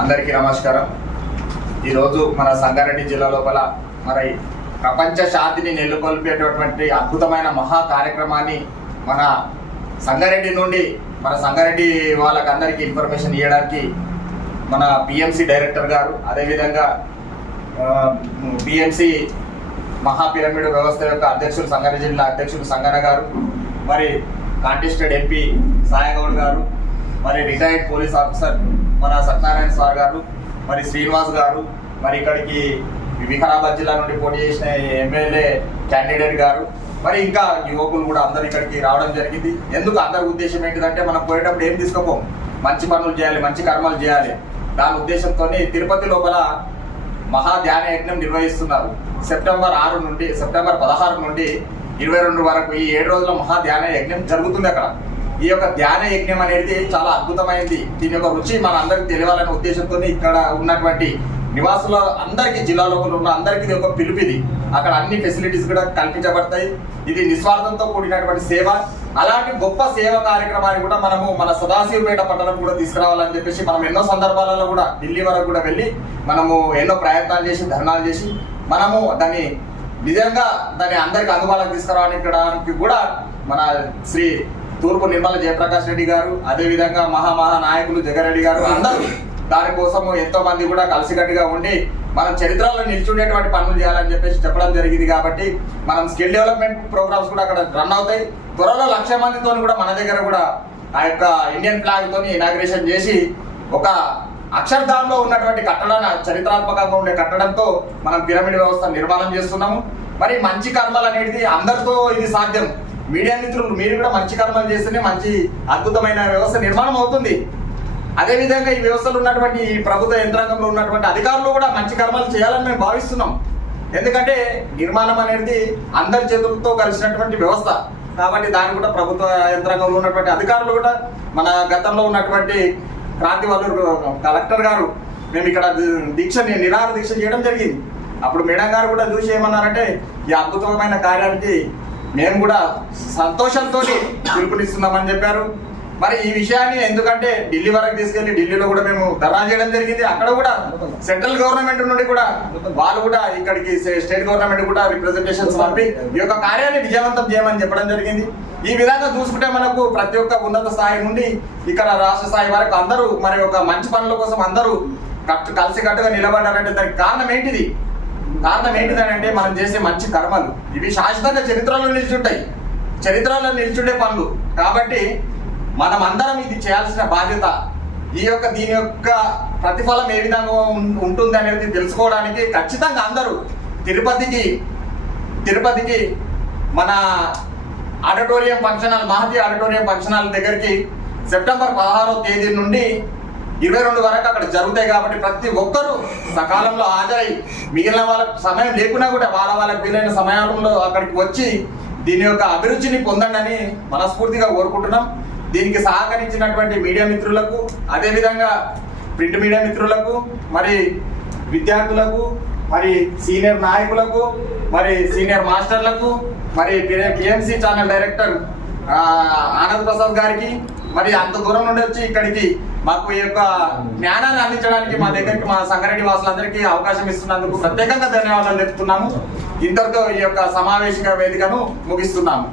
అందరికీ నమస్కారం. ఈరోజు మన సంగారెడ్డి జిల్లా లోపల మరి ప్రపంచ శాంతిని నెలకొల్పేటటువంటి అద్భుతమైన మహా కార్యక్రమాన్ని మన సంగారెడ్డి నుండి మన సంగారెడ్డి వాళ్ళకందరికీ ఇన్ఫర్మేషన్ ఇవ్వడానికి మన పిఎంసి డైరెక్టర్ గారు అదేవిధంగా పిఎంసి మహాపిరమిడ్ వ్యవస్థ యొక్క అధ్యక్షుడు సంగారెడ్డి జిల్లా అధ్యక్షుడు సంగన్న గారు మరి కాంటెస్టెడ్ ఎంపీ సాయగౌడ్ గారు మరి రిటైర్డ్ పోలీస్ ఆఫీసర్ మన సత్యనారాయణ సార్ గారు మరి శ్రీనివాస్ గారు మరి ఇక్కడికి వికారాబాద్ జిల్లా నుండి పోటీ చేసిన ఎమ్మెల్యే క్యాండిడేట్ గారు మరి ఇంకా యువకులు కూడా అందరు ఇక్కడికి రావడం జరిగింది. ఎందుకు అందరి ఉద్దేశం ఏంటిదంటే మనం పోయేటప్పుడు ఏం తీసుకోపోం? మంచి పనులు చేయాలి మంచి కర్మలు చేయాలి. దాని ఉద్దేశంతో తిరుపతి లోపల మహా ధ్యాన యజ్ఞం నిర్వహిస్తున్నారు. సెప్టెంబర్ ఆరు నుండి సెప్టెంబర్ పదహారు నుండి ఇరవై రెండు వరకు ఈ ఏడు రోజుల మహా ధ్యాన యజ్ఞం జరుగుతుంది అక్కడ. ఈ యొక్క ధ్యాన యజ్ఞం అనేది చాలా అద్భుతమైంది. దీని యొక్క రుచి మన అందరికి తెలియాలనే ఉద్దేశంతో ఇక్కడ ఉన్నటువంటి నివాసుల అందరికీ జిల్లాలో ఉన్న అందరికీ ఇది ఒక పిలుపు ఇది అక్కడ అన్ని ఫెసిలిటీస్ కూడా కల్పించబడతాయి. ఇది నిస్వార్థంతో కూడినటువంటి సేవ. అలాంటి గొప్ప సేవ కార్యక్రమాన్ని కూడా మనము మన సదాశివపేట పట్టణం కూడా తీసుకురావాలని చెప్పేసి మనం ఎన్నో సందర్భాలలో కూడా ఢిల్లీ వరకు కూడా వెళ్ళి మనము ఎన్నో ప్రయత్నాలు చేసి ధర్నాలు చేసి మనము దాన్ని నిజంగా దాన్ని అందరికి అందుబాటులోకి తీసుకురావడానికి కూడా మన శ్రీ తూర్పు నిర్మల జయప్రకాష్ రెడ్డి గారు అదే విధంగా మహా మహా నాయకులు రెడ్డి గారు అందరూ దానికోసం ఎంతో మంది కూడా కలిసికట్టుగా ఉండి మనం చరిత్రలో నిల్చుండేటువంటి పనులు చేయాలని చెప్పేసి చెప్పడం జరిగింది కాబట్టి మనం స్కిల్ డెవలప్మెంట్ ప్రోగ్రామ్స్ కూడా అక్కడ రన్ అవుతాయి. త్వరలో లక్ష మందితో కూడా మన దగ్గర కూడా ఆ యొక్క ఇండియన్ ఫ్లాగ్ తోని ఇనాగ్రేషన్ చేసి ఒక అక్షర్ధాంలో ఉన్నటువంటి కట్టడాన్ని చరిత్రాత్మకంగా ఉండే కట్టడంతో మనం పిరమిడ్ వ్యవస్థ నిర్మాణం చేస్తున్నాము. మరి మంచి కర్మలు అనేది అందరితో ఇది సాధ్యం. మీడియా మిత్రులు మీరు కూడా మంచి కర్మలు చేస్తేనే మంచి అద్భుతమైన వ్యవస్థ నిర్మాణం అవుతుంది. అదే విధంగా ఈ వ్యవస్థలో ఉన్నటువంటి ఈ ప్రభుత్వ యంత్రాంగంలో ఉన్నటువంటి అధికారులు కూడా మంచి కర్మలు చేయాలని మేము భావిస్తున్నాం. ఎందుకంటే నిర్మాణం అనేది అందరి చేతులతో కలిసినటువంటి వ్యవస్థ. కాబట్టి దాన్ని కూడా ప్రభుత్వ యంత్రాంగంలో ఉన్నటువంటి అధికారులు కూడా మన గతంలో ఉన్నటువంటి క్రాంతి వాళ్ళు కలెక్టర్ గారు మేము ఇక్కడ దీక్ష నిరాహార దీక్ష చేయడం జరిగింది. అప్పుడు మేడం గారు కూడా చూసి ఏమన్నారంటే ఈ అద్భుతమైన కార్యానికి మేము కూడా సంతోషంతో పిలుపునిస్తున్నామని చెప్పారు. మరి ఈ విషయాన్ని ఎందుకంటే ఢిల్లీ వరకు తీసుకెళ్ళి ఢిల్లీలో కూడా మేము ధర్నా చేయడం జరిగింది. అక్కడ కూడా సెంట్రల్ గవర్నమెంట్ నుండి కూడా వాళ్ళు కూడా ఇక్కడికి స్టేట్ గవర్నమెంట్ కూడా రిప్రజెంటేషన్స్ పంపి ఈ యొక్క కార్యాన్ని విజయవంతం చేయమని చెప్పడం జరిగింది. ఈ విధంగా చూసుకుంటే మనకు ప్రతి ఒక్క ఉన్నత స్థాయి నుండి ఇక్కడ రాష్ట్ర స్థాయి వరకు అందరూ మరి ఒక మంచి పనుల కోసం అందరూ కట్టు కలిసి కట్టుగా నిలబడారంటే దానికి కారణం ఏంటిది? కారణం ఏంటిదనంటే మనం చేసే మంచి కర్మలు. ఇవి శాశ్వతంగా చరిత్రలో నిలిచుంటాయి. చరిత్రలో నిల్చుండే పనులు. కాబట్టి మనం అందరం ఇది చేయాల్సిన బాధ్యత. ఈ యొక్క దీని యొక్క ప్రతిఫలం ఏ విధంగా ఉంటుంది అనేది తెలుసుకోవడానికి ఖచ్చితంగా అందరూ తిరుపతికి తిరుపతికి మన auditorium function hall Mahathi auditorium function hall దగ్గరికి సెప్టెంబర్ పదహారో తేదీ నుండి ఇరవై రెండు వరకు అక్కడ జరుగుతాయి కాబట్టి ప్రతి ఒక్కరూ సకాలంలో హాజరై మిగిలిన వాళ్ళ సమయం లేకున్నా కూడా వాళ్ళ వాళ్ళకి వీలైన సమయంలో అక్కడికి వచ్చి దీని యొక్క అభిరుచిని పొందండి అని మనస్ఫూర్తిగా కోరుకుంటున్నాం. దీనికి సహకరించినటువంటి మీడియా మిత్రులకు అదేవిధంగా ప్రింట్ మీడియా మిత్రులకు మరి విద్యార్థులకు మరి సీనియర్ నాయకులకు మరి సీనియర్ మాస్టర్లకు మరి PMC channel director Anand Prasad గారికి మరి అంత దూరం నుండి వచ్చి ఇక్కడికి మాకు ఈ యొక్క జ్ఞానాన్ని అందించడానికి మా దగ్గరికి మా సంగారెడ్డి వాసులందరికీ అవకాశం ఇస్తున్నందుకు ప్రత్యేకంగా ధన్యవాదాలు తెలుపుతున్నాము. ఇంతటితో ఈ యొక్క సమావేశ వేదికను ముగిస్తున్నాము.